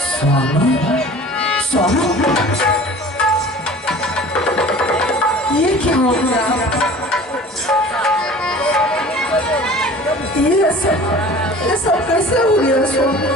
स्वामी स्वामी ये क्या हो गया? ये सब कैसे हो गया स्वामी?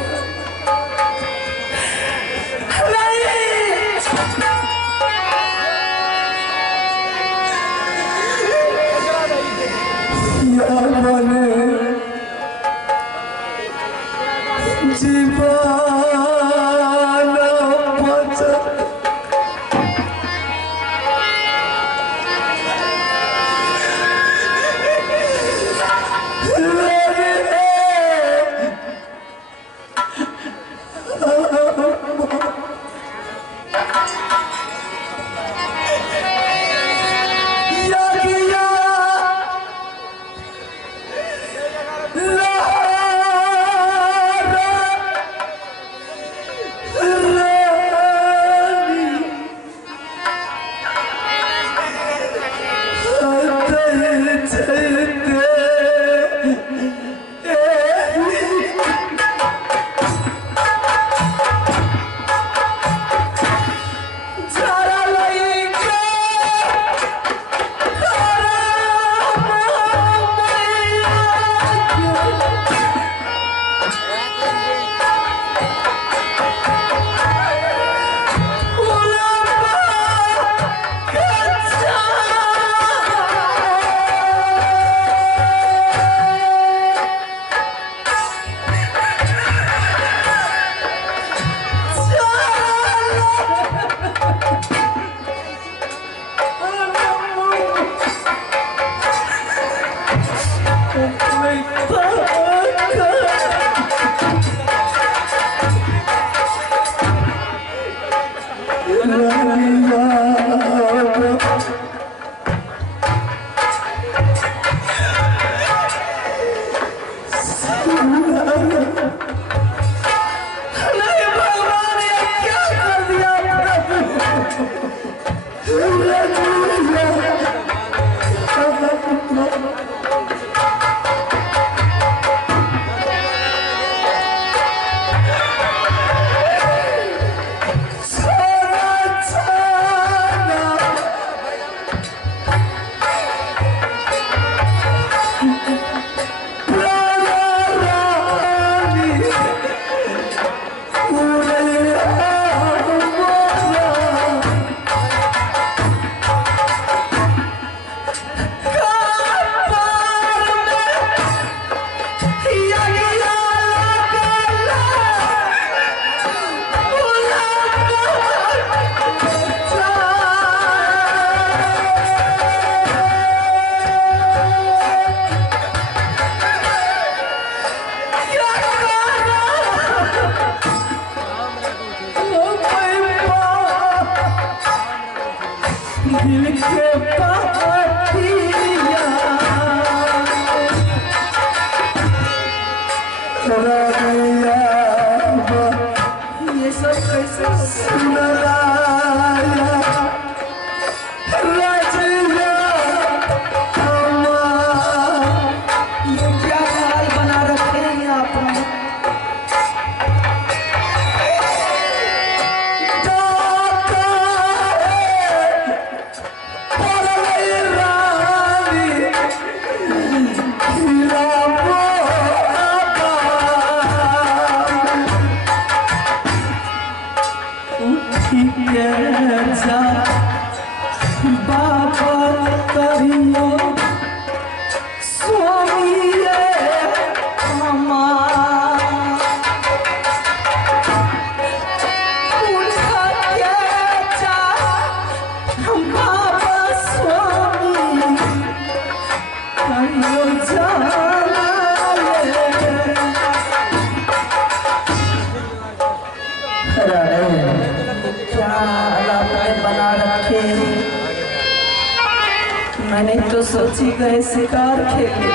मैंने तो सोची गए शिकार खेलने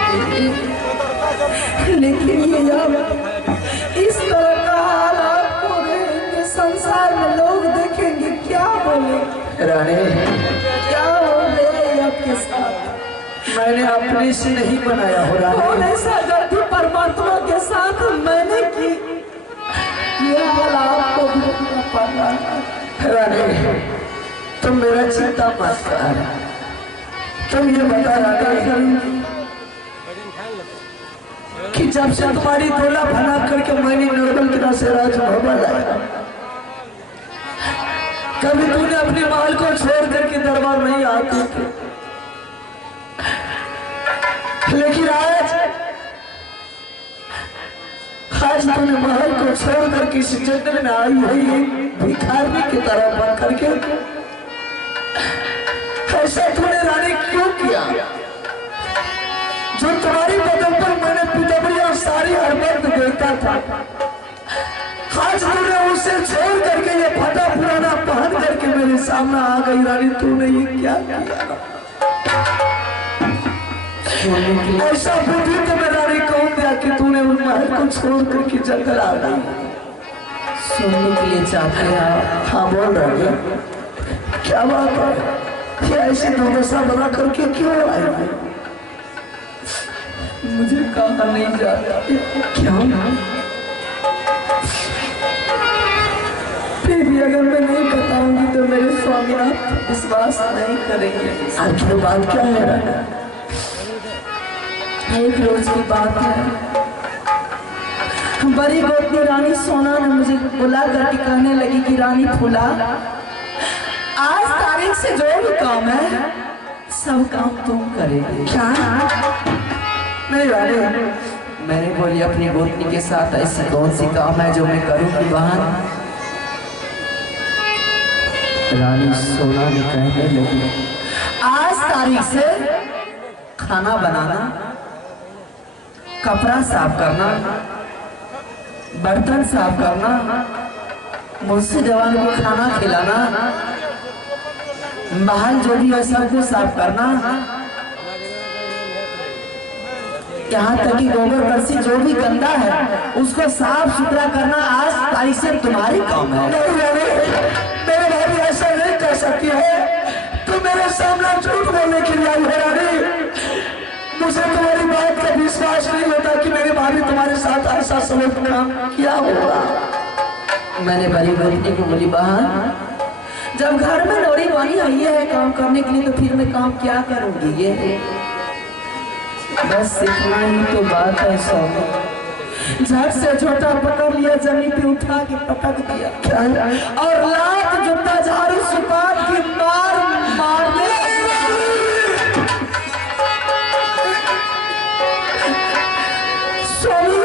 लेकिन ये इस तरह का हालात हो रहे संसार में लोग देखेंगे क्या बोले रानी क्या हो गया आपके साथ। मैंने अपने से नहीं बनाया हो कौन रानी। ऐसा गलती परमात्मा के साथ मैंने की, ये हाल आपको भुगतना पड़ा। रानी तुम मेरा चिंता मत कर। तुम ये बता रानी कि जब से तुम्हारी तोला भला करके मैंने नर्मल किला से राजभवन लाया, कभी तूने अपने महल को छोड़ करके दरबार नहीं आती थी, लेकिन आज तूने महल को छोड़ करके इस जंगल में आई हुई भिखारी की तरह बन करके ऐसा तूने रानी क्यों किया? जो तुम्हारी बदल पर मैंने पितबरी और सारी हरमत देखा था, आज तूने उसे छोड़ करके ये फटा पुराना पहन करके मेरे सामने आ गई रानी। तूने ये क्या किया? ऐसा बुद्धि तो मैं रानी कौन दिया कि तूने उस महल को छोड़ करके जंगल आ गई? सुनने के लिए चाहते हैं? हाँ बोल रही है। क्या बात है? क्या ऐसी दुर्दशा बना करके क्यों आए? मुझे कहा नहीं जाता। क्यों? फिर भी अगर मैं नहीं बताऊंगी तो मेरे स्वामीनाथ विश्वास नहीं करेंगे। आखिर बात क्या है रानी? एक रोज की बात है, बड़ी गोपनी रानी सोना ने मुझे बुला करके कहने लगी कि रानी फूला, आज तारीख से जो भी काम है सब काम तुम करेगी। क्या? नहीं रानी, मैंने बोली अपनी गोपनी के साथ ऐसी कौन सी काम है जो मैं करूंगी बहन? रानी सोना ने कहने लगी, आज तारीख से खाना बनाना, कपड़ा साफ करना, बर्तन साफ करना, मुझसे जवान को खाना खिलाना, महल जो भी है सबको साफ करना, यहाँ तक कि गोबर बरसी जो भी गंदा है उसको साफ सुथरा करना आज तारीख से तुम्हारी काम है। मेरे भाभी ऐसा नहीं कर सकती है। तू मेरे सामने झूठ बोलने के लिए आई है रानी। मुझे तुम्हारी बात का विश्वास नहीं होता कि मेरी भाभी तुम्हारे साथ ऐसा समझ काम किया होगा। मैंने बड़ी बहनी को बोली, बहन जब घर में नौरी वानी आई है काम करने के लिए तो फिर मैं काम क्या करूंगी? ये बस इतना ही तो बात है। स्वामी झट से छोटा पकड़ लिया, जमीन पे उठा के पटक दिया और लात जूता झाड़ू सुपाट की मार मारने। स्वामी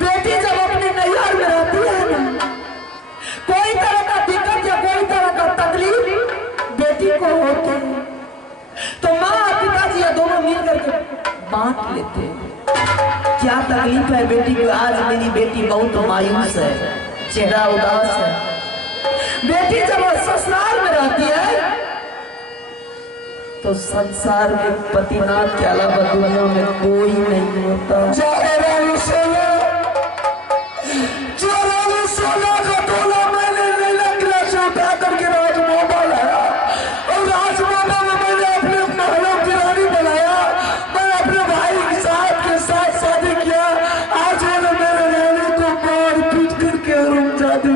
बेटी जब अपने नैहर में रहती है ना, कोई तरह का दिक्कत या कोई तरह का तकलीफ बेटी को होती है तो माँ और पिताजी या दोनों मिल करके बांट लेते हैं। क्या तकलीफ है बेटी को? आज मेरी बेटी बहुत मायूस है, चेहरा उदास है। बेटी जब ससुराल में रहती है तो संसार में पतिनाथ के अलावा दुनिया में कोई नहीं होता। सोना का तोला मैंने नीलम किला से उठा करके राजमोबा लाया और राजमोबा में मैंने अपने महलों की रानी बनाया। मैं अपने भाई के साथ शादी किया। आज मैंने मेरे रानी को मार पीट करके रूम जादू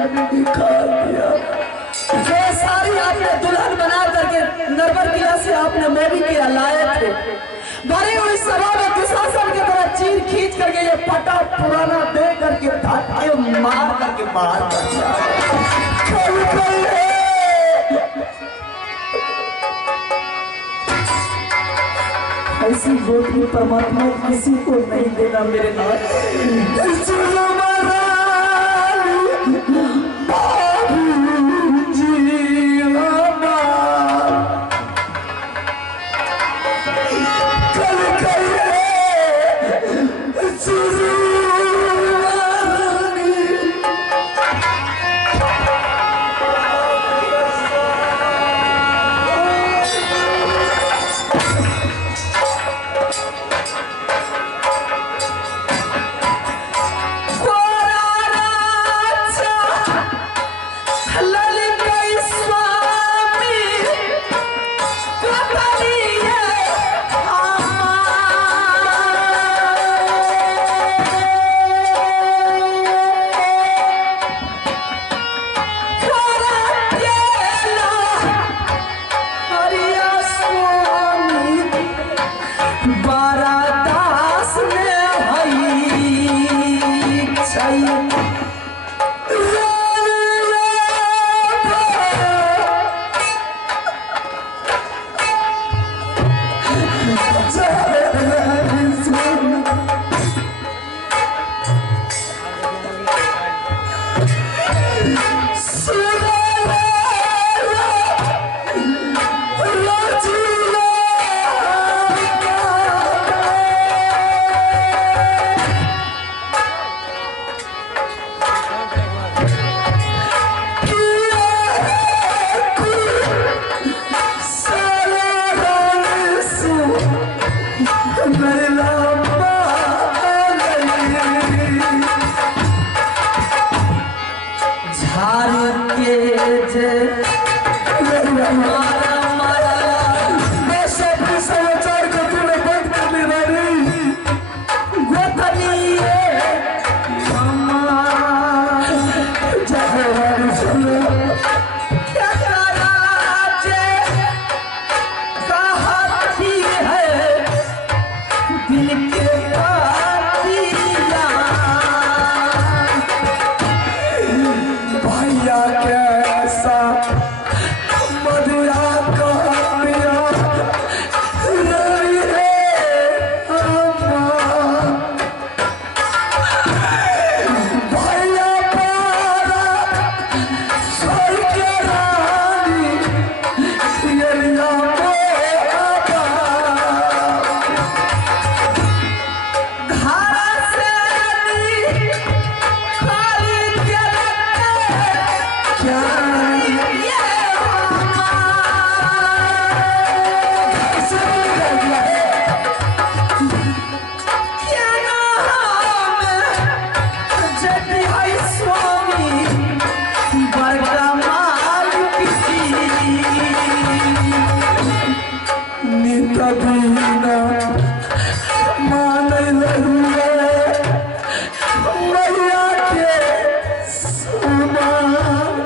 खा दिया। जो सारी आपने दुल्हन बना करके नरवर किला से आपने मोदी किया लाए थे, भरी हुई सभा में दुशासन की तरह चीर खींच करके ये फटा पुराना दे करके धक्के मार करके बाहर कर दिया। ऐसी गोटी परमात्मा किसी को नहीं देना मेरे नाथ। जे मैं सब समाचार को तूने बंद कर ली रानी। गोतनी मामा जाओ रानी सुनो। क्या कराचे कहती है दिल के बातियां। भैया कैसा मधुरा का पिया नहीं है अम्मा। भैया पारा सोई के रानी यलिया मोहब्बत। घर से खाली के क्या ये ऐसे निकल गया है? क्या नाम जब आई स्वामी बड़का मालिक जी। नीता दीना मान रही है मैया के समान।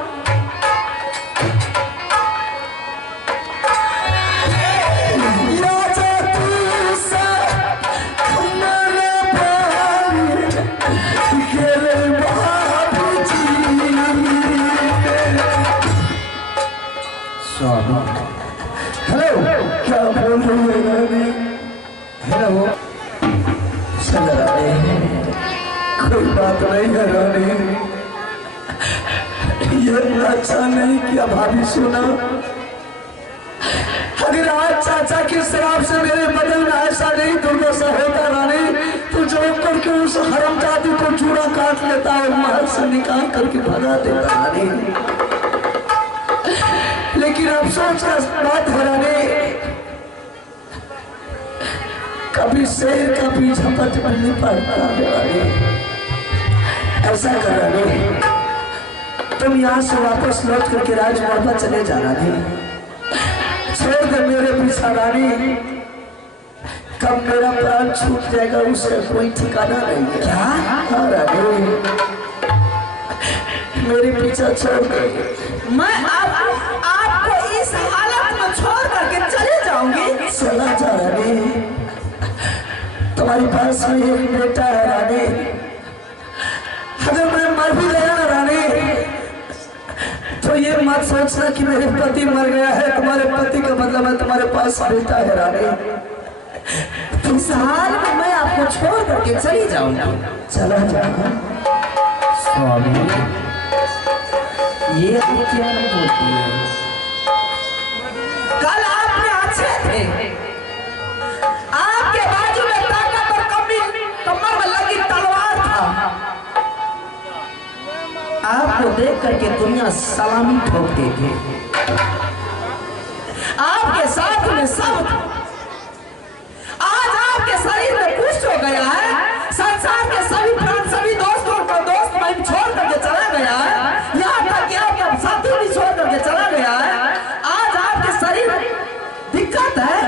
या जाती से मेरे भाई गेले बाबूजी। हेलो क्या बोल रही है रानी? हेलो चल रानी कोई बात नहीं है रानी। ये अच्छा नहीं किया भाभी सुना। अगर आज चाचा की शराब से मेरे बदल में ऐसा नहीं दुर्दशा होता रानी तो जो करके उस हरामजादी को चूड़ा काट लेता और महल से निकाल करके भगा देता रानी। लेकिन अफसोस का बात है रानी कभी शेर का पीछा नहीं पड़ता है रानी। ऐसा कर रानी तुम यहाँ से वापस लौट करके राजमहल पर चले जा रानी। छोड़ दे मेरे पीछा रानी। कब मेरा प्राण छूट जाएगा उसका कोई ठिकाना नहीं है। क्या? हाँ रानी मेरे पीछा छोड़ दे। मैं आपको इस हालत में छोड़ करके चले जाऊंगी। चला जा रानी। तुम्हारी पास में एक बेटा है रानी। अगर मैं मर भी गया ना रानी तो ये मत सोचना कि मेरे पति मर गया है। तुम्हारे पति का मतलब है तुम्हारे पास बेटा है रानी। इस हाल में मैं आपको छोड़ करके चली जाऊंगी। चला जा स्वामी ये तो क्या बोलती है? कल आपने अच्छे थे। आपके बाजू में ताकत और कमर में लगी तलवार था। आपको देख करके दुनिया सलामी ठोकती थी। आपके साथ में सब था। आज आपके शरीर में कुछ हो गया है। संसार के सभी प्राण सभी दोस्तों को दोस्त भाई छोड़ करके चला गया है। यहाँ तक कि आपका साथी भी छोड़ करके चला गया है। आज आपके शरीर में दिक्कत है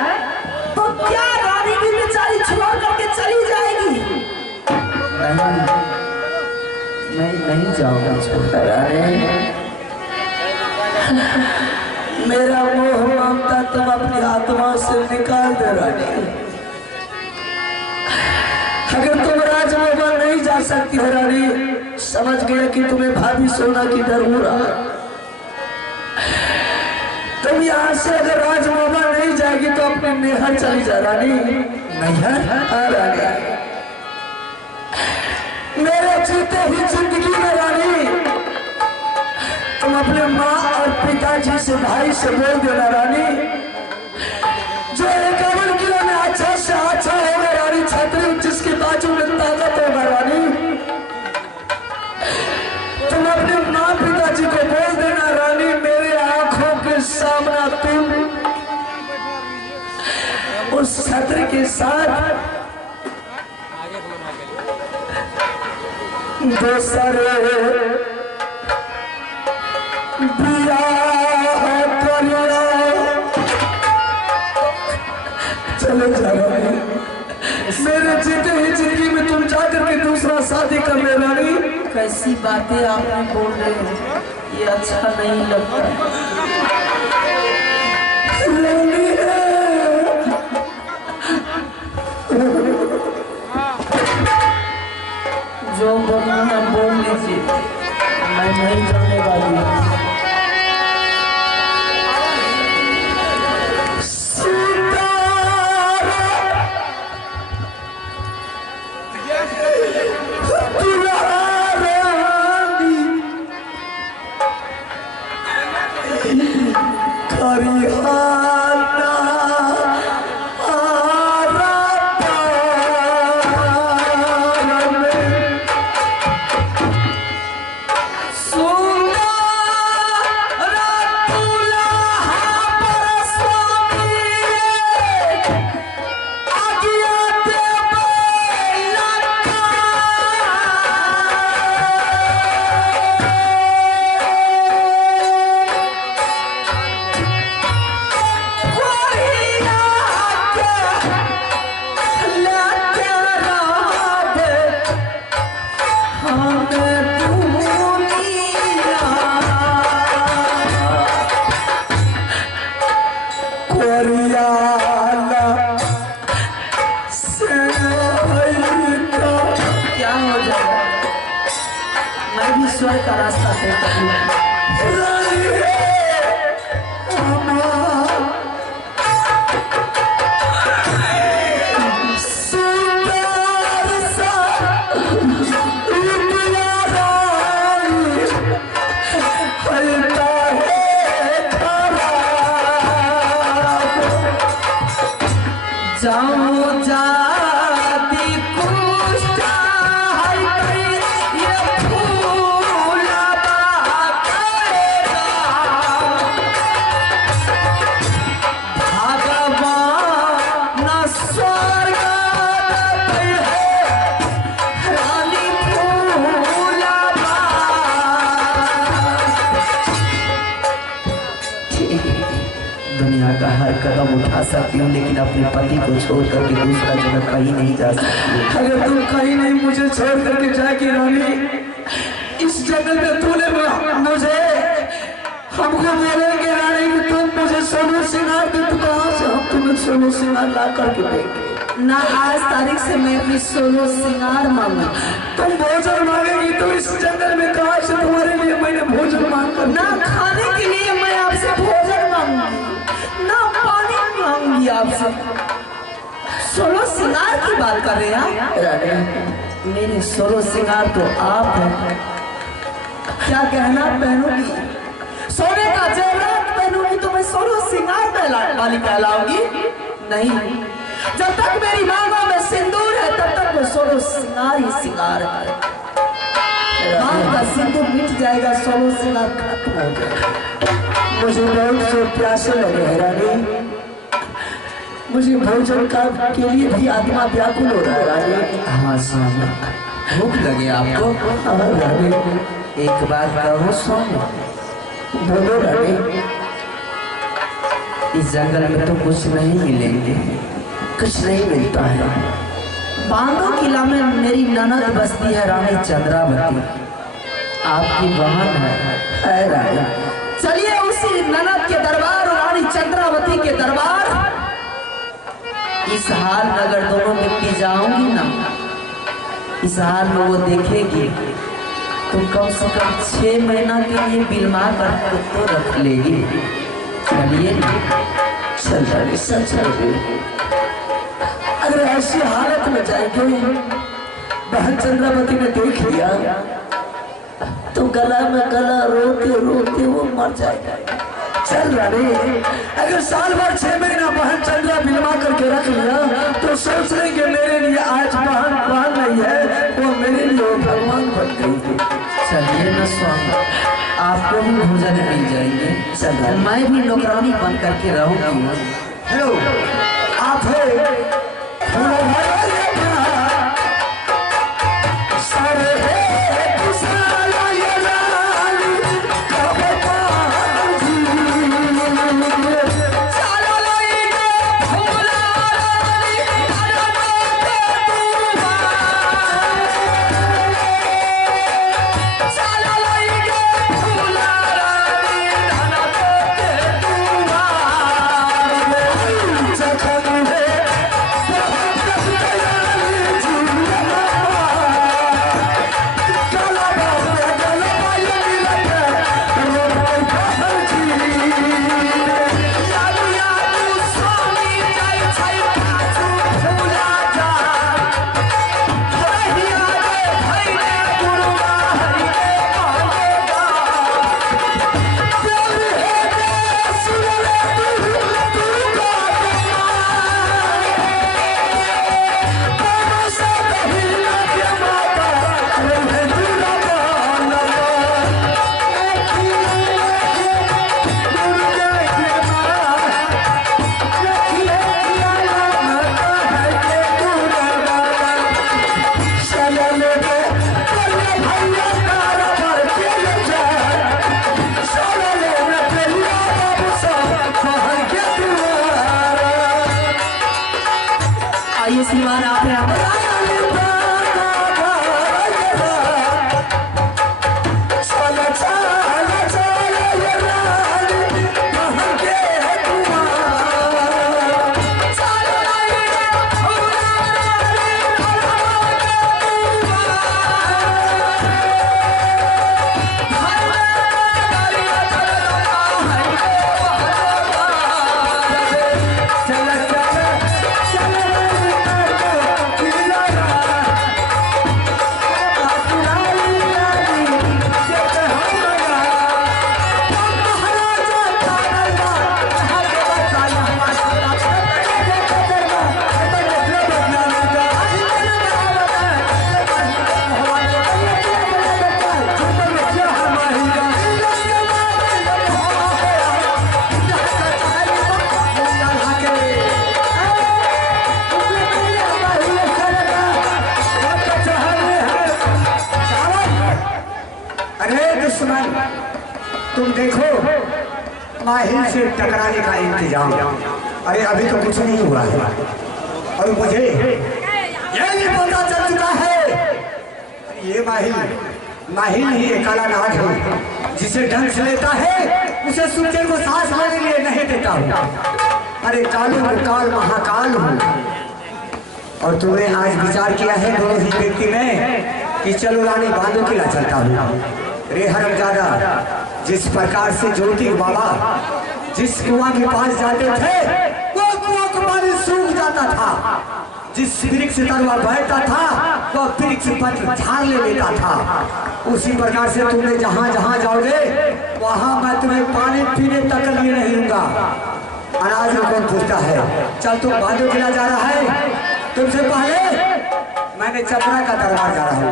तो क्या रानी भी बेचारी छोड़ करके चली जाएगी? मैं नहीं जाऊंगा छोटा रानी। मेरा मोह ममता तुम अपनी आत्मा से निकाल दे रानी। अगर तुम राजमहल नहीं जा सकती हो रानी समझ गया कि तुम्हें भाभी सोना की डर हो रहा। तुम यहाँ से अगर राजमहल नहीं जाएगी तो अपने नेहर चली जा रानी। नैहर? हाँ रानी। मेरे जीते ही जिंदगी में रानी तुम अपने माँ और पिताजी से भाई से बोल देना रानी जो 51 किलो में अच्छा से अच्छा होगा रानी। छतरी जिसके बाजू में ताकत होगा रानी। तुम अपने माँ पिताजी को बोल देना रानी मेरे आंखों के सामने तुम उस छतरी के साथ दूसरे चले जा रहे हैं। मेरे जीते ही जिंदगी में तुम जाकर के दूसरा शादी कर ले रानी। कैसी बातें आपने बोल रहे हैं, ये अच्छा नहीं लगता। जो बोलना है बोल लीजिए, मैं नहीं जाने वाली हूँ। क्या हो जाएगा, मैं भी स्वर्ग का रास्ता तय करूँगा। जाऊं जाती कुछ ये फूल बातेगा भगवान स्वर्ग है रानी फूल दुनिया का हर कदम उठा सकती हूँ, लेकिन अपने पति को छोड़ करके दूसरा जगह कहीं नहीं जा सकती। अगर तुम कहीं नहीं मुझे छोड़ करके जाएगी रानी, इस जंगल में तूने मुझे हमको बोलेंगे रानी कि तुम मुझे सोने सिंगार दे, तो कहाँ से हम तुम्हें सोने सिंगार ला करके देंगे? ना आज तारीख से मैं अपनी सोने सिंगार मांगू। तुम भोजन मांगेगी तो इस जंगल में कहाँ से तुम्हारे लिए मैंने भोजन मांग कर? ना खाने के लिए मैं आपसे भोजन मांगूंगी, ना पानी मांगूंगी आपसे। सोलो सिंगार की बात कर रहे हैं? मेरे सोलो सिंगार तो आप हैं। क्या गहना पहनूंगी, सोने का जेवरात पहनूंगी तो मैं सोलो सिंगार वाली कहलाऊंगी? नहीं, जब तक मेरी मांगों में सिंदूर है तब तक मैं सोलो सिंगार ही सिंगार है। मांग का सिंदूर मिट जाएगा, सोलो सिंगार खत्म हो जाएगा। मुझे बहुत से प्यासे लगे हैं रानी, मुझे भोजन का के लिए भी आत्मा व्याकुल हो रहा है रानी। हाँ स्वामी, भूख लगे आपको? हाँ रानी। एक बात कहो स्वामी, बोलो रानी। इस जंगल में तो कुछ नहीं मिलेंगे, कुछ नहीं मिलता है। बांधो किला में मेरी ननद बसती है, रानी चंद्रावती, आपकी बहन है रानी। चलिए उसी ननद के दरबार और रानी चंद्रावती के दरबार। इस हाल में अगर दोनों मिट्टी जाऊंगी ना, इस हाल में वो देखेगी तो कम से कम 6 महीना के लिए बिलमा कर तो रख लेगी। चलिए चल रानी, चल। अगर ऐसी हालत में जाएंगे, बहन चंद्रावती ने देख लिया तो गला में गला रोते रोते वो मर जाएगा। चल रानी, अगर साल भर 6 महीना बहन चंद्रा बिलवा करके रख लिया तो सोच लेंगे मेरे लिए आज बहन नहीं है, वो मेरे लिए भगवान बन गई थी। चलिए न स्वामी, आपको भी भोजन मिल जाएंगे। चलिए, मैं भी नौकरानी बन करके रहूंगी। हेलो, आप है आइए श्रीमान आप हैं तुम देखो माहिल से टकराने का इंतजाम। अरे अभी तो कुछ नहीं हुआ है और मुझे ये भी पता चल चुका है ये माहिल ही एक काला नाग है जिसे ढंग से लेता है उसे सूर्य को सांस लेने के लिए नहीं देता हूँ। अरे कालू काल महाकाल हूँ और तुमने आज विचार किया है दोनों ही व्यक्ति में कि चलो रानी बांधो किला चलता हूँ। रे हरमजादा, जिस प्रकार से ज्योति बाबा जिस कुआं के पास जाते थे वो कुआं का पानी सूख जाता था, जिस वृक्ष तरवा बैठता था वह वृक्ष पत्र झाड़ ले लेता था, उसी प्रकार से तुमने जहाँ जहाँ जाओगे वहाँ मैं तुम्हें पानी पीने तक लिए नहीं दूंगा। अनाज में कौन पूछता है? चल तुम बांधो किला जा रहा है, तुमसे पहले मैंने चपरा का दरबार जा रहा हूँ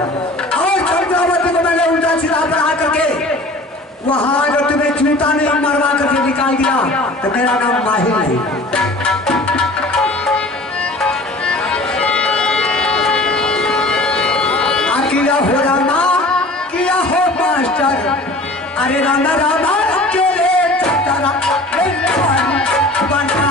और चंद्रावती को मैंने उल्टा सीधा बढ़ा करके वहां अगर तुम्हें जूता नहीं मरवा करके निकाल दिया तो मेरा नाम माहिल नहीं। किया हो रामा किया हो मास्टर, अरे रामा रामा अकेले चक्करा बना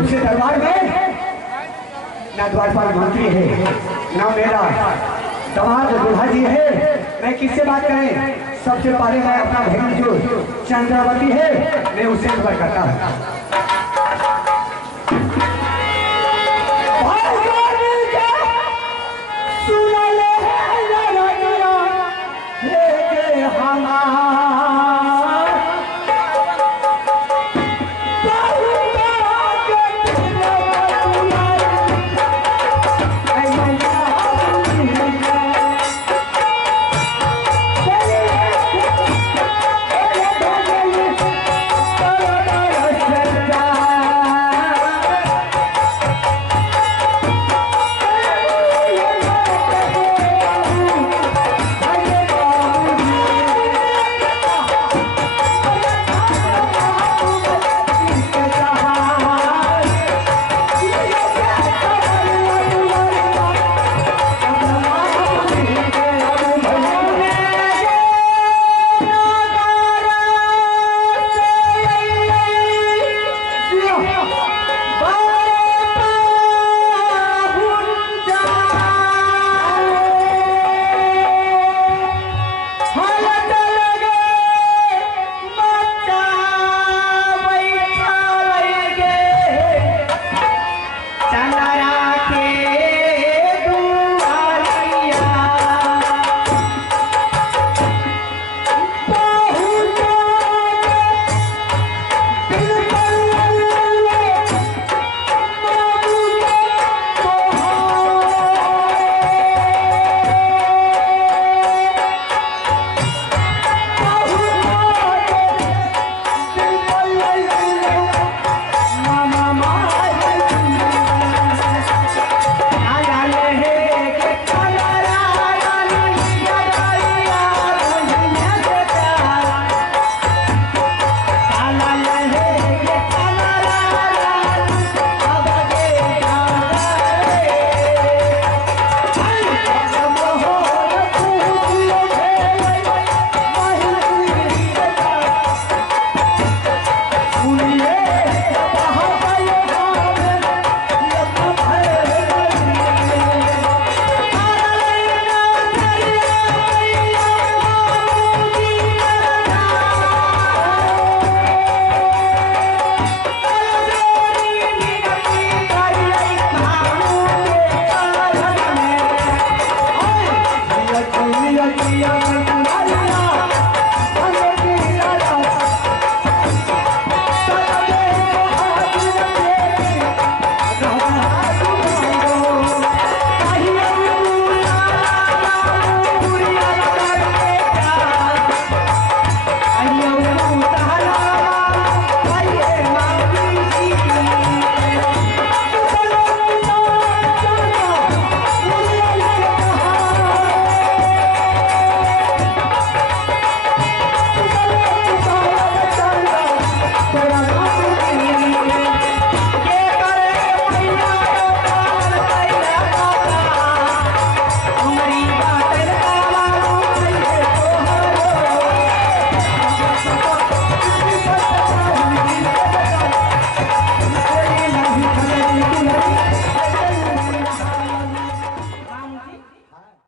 उसे दरबार में ना द्वारपाल मंत्री है ना मेरा दमाद दुल्हा जी है, मैं किससे बात करें? सबसे पहले मैं अपना बहन जो चंद्रावती है मैं उससे बात करता हूँ।